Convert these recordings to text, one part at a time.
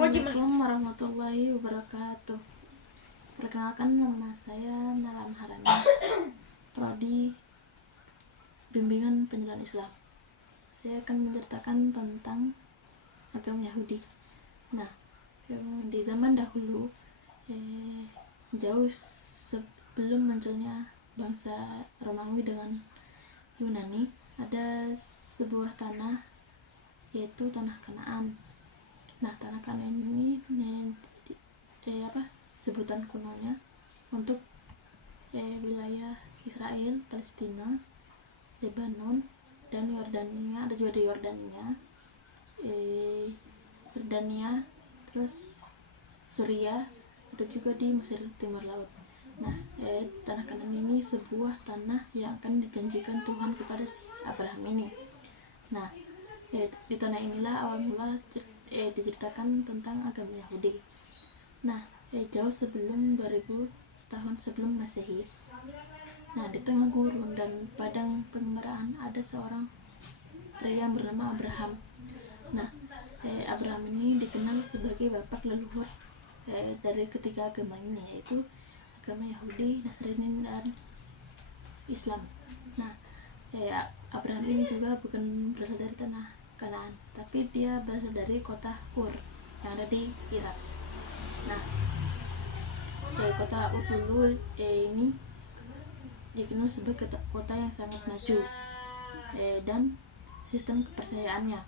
Assalamualaikum warahmatullahi wabarakatuh. Perkenalkan, nama saya Nalam Harani, Prodi Bimbingan Penjualan Islam. Saya akan menceritakan tentang agama Yahudi. Nah, di zaman dahulu, jauh sebelum munculnya bangsa Romawi dengan Yunani, ada sebuah tanah, yaitu tanah Kanaan. Nah, tanah Kanaan ini sebutan kunonya untuk wilayah Israel, Palestina, Lebanon, dan Yordania. Ada juga di Yordania, terus Suriah, ada juga di Mesir Timur Laut. Nah, tanah Kanaan ini sebuah tanah yang akan dijanjikan Tuhan kepada si Abraham ini. Nah, di tanah inilah awal mula diceritakan tentang agama Yahudi. Nah, jauh sebelum 2000 tahun sebelum Masehi. Nah, di tengah gurun dan padang pengembaraan ada seorang pria yang bernama Abraham. Nah, Abraham ini dikenal sebagai bapak leluhur dari ketiga agama ini, yaitu agama Yahudi, Nasrani, dan Islam. Nah, Abraham ini juga bukan berasal dari tanah Kanaan, tapi dia berasal dari kota Ur yang ada di Irak. Nah, kota Ur dulu ini dikenal sebagai kota yang sangat maju dan sistem kepercayaannya.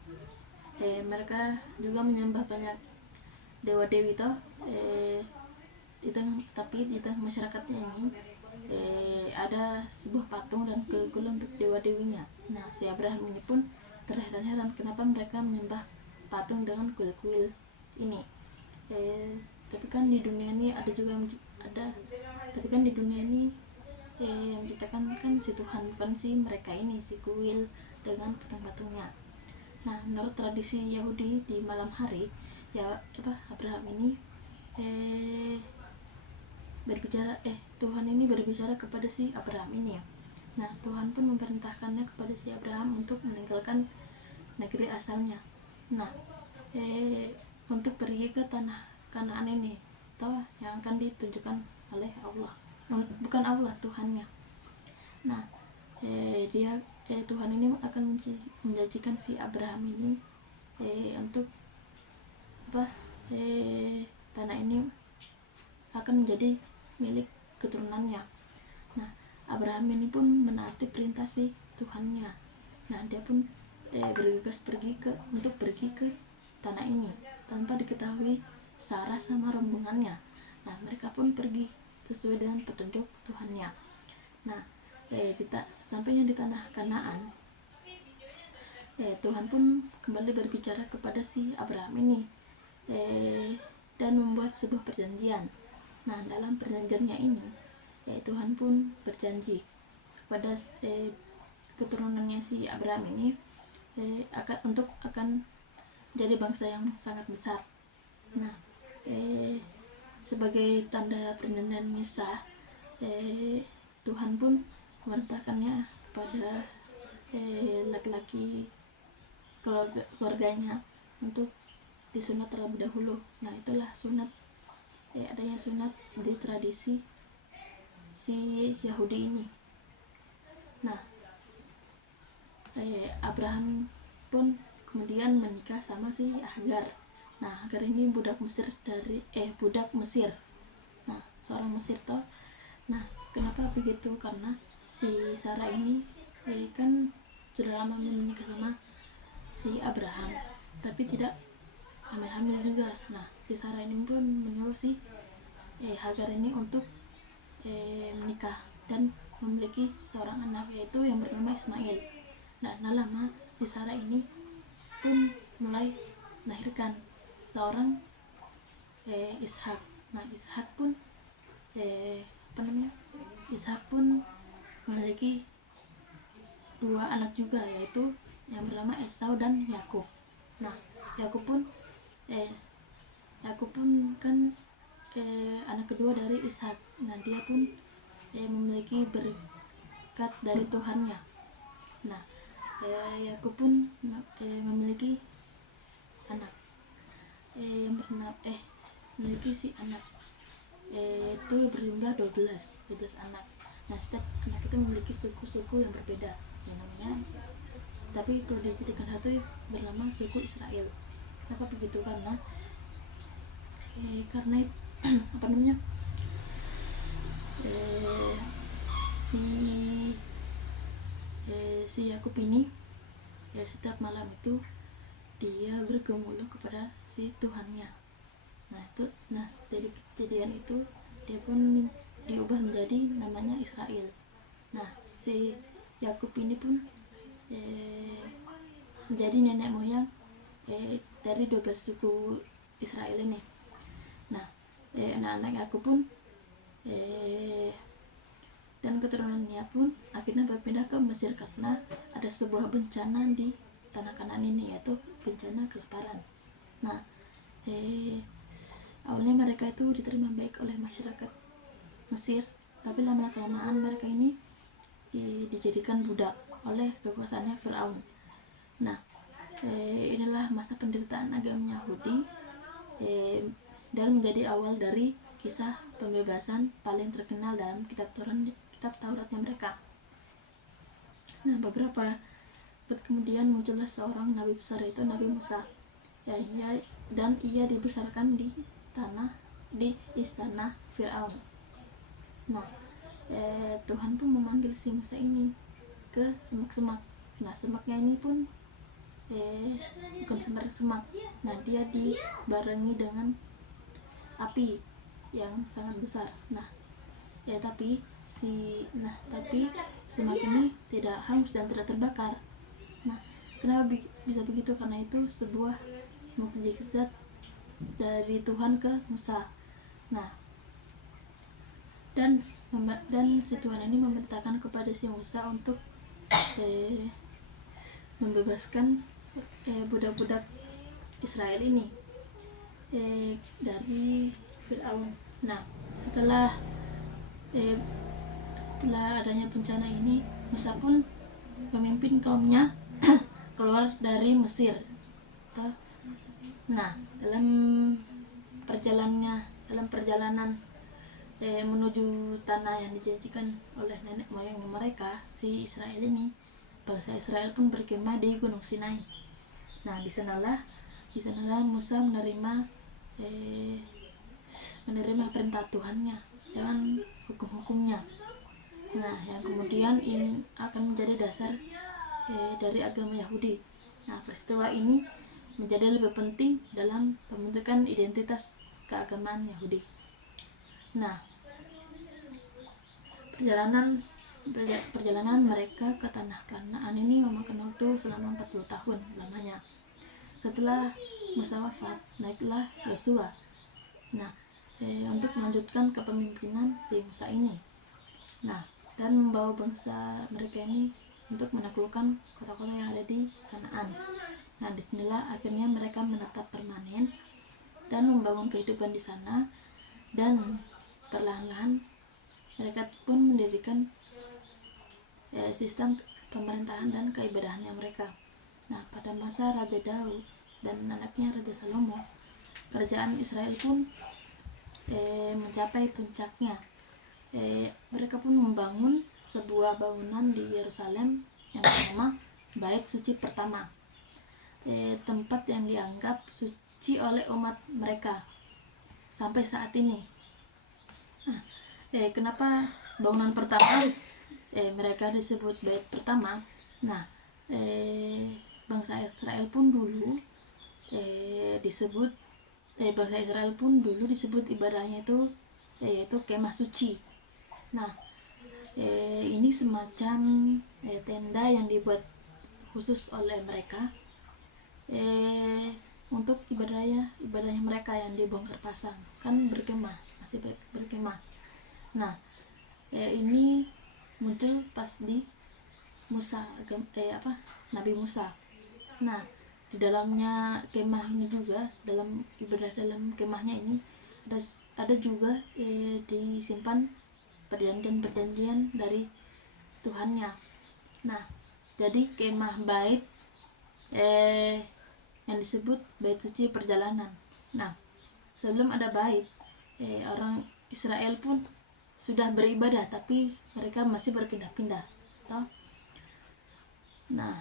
Mereka juga menyembah banyak dewa-dewi tapi di tengah masyarakatnya ini ada sebuah patung dan kuil-kuil untuk dewa-dewinya. Nah, si Abraham ini pun terheran-heran kenapa mereka menyembah patung dengan kuil-kuil ini. Tapi kan di dunia ini yang menciptakan kan si Tuhan, bukan si mereka ini, si kuil dengan patung-patungnya. Nah, menurut tradisi Yahudi di malam hari, Abraham ini Tuhan ini berbicara kepada si Abraham ini ya. Nah, Tuhan pun memerintahkannya kepada si Abraham untuk meninggalkan negeri asalnya. Nah, untuk pergi ke tanah Kanaan ini, yang akan ditunjukkan oleh Allah, bukan Allah, Tuhannya. Nah, Tuhan ini akan menjanjikan si Abraham ini untuk tanah ini akan menjadi milik keturunannya. Nah, Abraham ini pun menaati perintah si Tuhannya. Nah, dia pun bergegas untuk pergi ke tanah ini tanpa diketahui Sarah sama rombongannya. Nah, mereka pun pergi sesuai dengan petunjuk Tuhannya. Nah, sesampainya di tanah Kanaan, Tuhan pun kembali berbicara kepada si Abraham ini dan membuat sebuah perjanjian. Nah, dalam perjanjiannya ini, Tuhan pun berjanji kepada keturunannya si Abraham ini akan jadi bangsa yang sangat besar. Nah, sebagai tanda perjanjian ini sah, Tuhan pun memerintahkannya kepada laki-laki keluarganya untuk disunat terlebih dahulu. Nah, itulah sunat, adanya sunat di tradisi si Yahudi ini. Nah, Abraham pun kemudian menikah sama si Hagar. Nah, Hagar ini budak Mesir. Nah, seorang Mesir toh. Nah, kenapa begitu? Karena si Sarah ini kan sudah lama menikah sama si Abraham, tapi tidak hamil juga. Nah, si Sarah ini pun menyuruh si Hagar ini untuk menikah dan memiliki seorang anak, yaitu yang bernama Ismail. Nah, lama si Sarah ini pun mulai melahirkan seorang Ishak. Nah, Ishak pun memiliki dua anak juga, yaitu yang bernama Esau dan Yakub. Nah, Yakub pun kan anak kedua dari Ishak. Nah, dia pun memiliki berkat dari Tuhannya. Nah, Yakub pun memiliki anak yang bernama memiliki si anak itu berjumlah 12 anak. Nah, setiap anak itu memiliki suku-suku yang berbeda yang namanya, tapi kalau dijadikan satu bernama suku Israel. Kenapa begitu? Karena apa namanya, si Yakub ini setiap malam itu dia bergumul kepada si Tuhannya. Dari kejadian itu dia pun diubah menjadi namanya Israel. Nah, si Yakub ini pun menjadi nenek moyang dari 12 suku Israel ini. Nah, anak-anak Yakub pun dan keturunannya pun akhirnya berpindah ke Mesir karena ada sebuah bencana di tanah Kanaan ini, yaitu bencana kelaparan. Nah, awalnya mereka itu diterima baik oleh masyarakat Mesir, tapi lama-kelamaan mereka ini dijadikan budak oleh kekuasaannya Firaun. Nah, inilah masa penderitaan agama Yahudi dan menjadi awal dari kisah pembebasan paling terkenal dalam kitab Tauratnya mereka. Nah, beberapa kemudian muncullah seorang nabi besar, yaitu Nabi Musa. Dan ia dibesarkan di istana Firaun. Nah, Tuhan pun memanggil si Musa ini ke semak-semak. Nah, semaknya ini pun bukan semak. Nah, dia dibarengi dengan api yang sangat besar. Tapi semak ini tidak hangus dan tidak terbakar. Nah, kenapa bisa begitu? Karena itu sebuah mukjizat dari Tuhan ke Musa. Nah, dan si Tuhan ini memerintahkan kepada si Musa untuk membebaskan budak-budak Israel ini dari Firaun. Nah, setelah adanya bencana ini, Musa pun memimpin kaumnya keluar dari Mesir. Nah, dalam perjalanan menuju tanah yang dijanjikan oleh nenek moyang mereka, si Israel ini, bangsa Israel pun berkemah di Gunung Sinai. Nah, di sanalah Musa menerima perintah Tuhannya dengan hukum-hukumnya. Nah, yang kemudian ini akan menjadi dasar dari agama Yahudi. Nah, peristiwa ini menjadi lebih penting dalam pembentukan identitas keagamaan Yahudi. Nah, perjalanan mereka ke tanah Kanaan ini memakan waktu selama 40 tahun lamanya. Setelah Musa wafat, naiklah Yosua. Nah, untuk melanjutkan kepemimpinan si Musa ini. Nah, dan membawa bangsa mereka ini untuk menaklukkan kota-kota yang ada di Kanaan. Nah, disinilah akhirnya mereka menetap permanen dan membangun kehidupan di sana, dan perlahan-lahan mereka pun mendirikan sistem pemerintahan dan keibadahannya mereka. Nah, pada masa Raja Daud dan anaknya Raja Salomo, kerajaan Israel pun mencapai puncaknya. Mereka pun membangun sebuah bangunan di Yerusalem yang bernama Bait Suci Pertama, tempat yang dianggap suci oleh umat mereka sampai saat ini. Nah, kenapa bangunan pertama mereka disebut Bait Pertama? Nah, bangsa Israel pun dulu disebut ibadahnya itu yaitu kemah suci. Nah, ini semacam tenda yang dibuat khusus oleh mereka untuk ibadahnya mereka yang dibongkar pasang, kan masih berkemah. Nah, ini muncul pas di Nabi Musa. Nah, di dalamnya kemah ini juga, dalam ibadah dalam kemahnya ini ada juga disimpan perjanjian dari Tuhannya. Nah, jadi kemah yang disebut Bait Suci Perjalanan. Nah, sebelum ada bait, orang Israel pun sudah beribadah, tapi mereka masih berpindah-pindah, toh. Nah,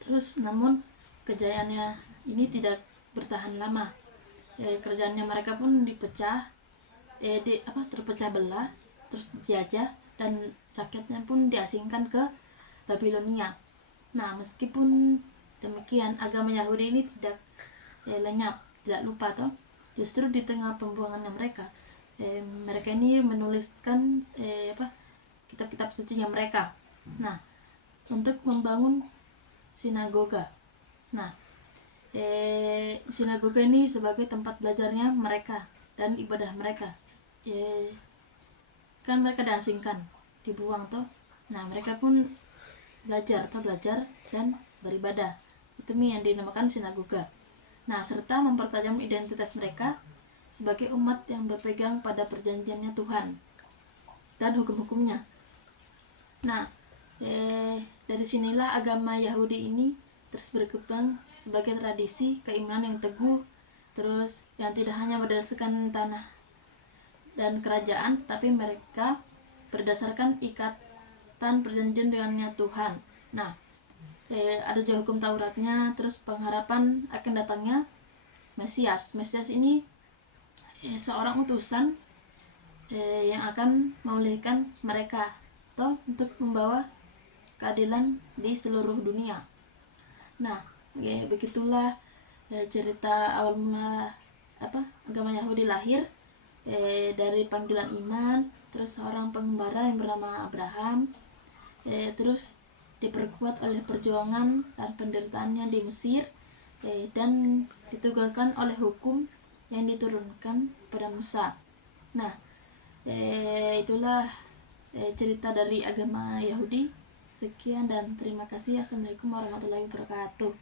terus namun kejayaannya ini tidak bertahan lama. Kerajaannya mereka pun dipecah, terpecah belah, terus dijajah, dan rakyatnya pun diasingkan ke Babilonia. Nah, meskipun demikian, agama Yahudi ini tidak lenyap, tidak lupa toh. Justru di tengah pembuangannya mereka, mereka ini menuliskan kitab-kitab sucinya mereka. Nah, untuk membangun sinagoga. Nah, sinagoga ini sebagai tempat belajarnya mereka dan ibadah mereka. Kan mereka diasingkan, dibuang toh. Nah, mereka pun belajar dan beribadah. Itu yang dinamakan sinagoga. Nah, serta mempertajam identitas mereka sebagai umat yang berpegang pada perjanjiannya Tuhan dan hukum-hukumnya. Nah, dari sinilah agama Yahudi ini terus berkembang sebagai tradisi keimanan yang teguh, terus yang tidak hanya berdasarkan tanah dan kerajaan, tapi mereka berdasarkan ikatan perjanjian dengannya Tuhan. Nah, ada juga hukum Tauratnya, terus pengharapan akan datangnya Mesias. Mesias ini seorang utusan yang akan memulihkan mereka atau untuk membawa keadilan di seluruh dunia. Nah, begitulah cerita awal mula agama Yahudi lahir, dari panggilan iman, terus seorang pengembara yang bernama Abraham, terus diperkuat oleh perjuangan dan penderitaannya di Mesir, dan ditugaskan oleh hukum yang diturunkan pada Musa. Nah, itulah cerita dari agama Yahudi. Sekian dan terima kasih. Assalamualaikum warahmatullahi wabarakatuh.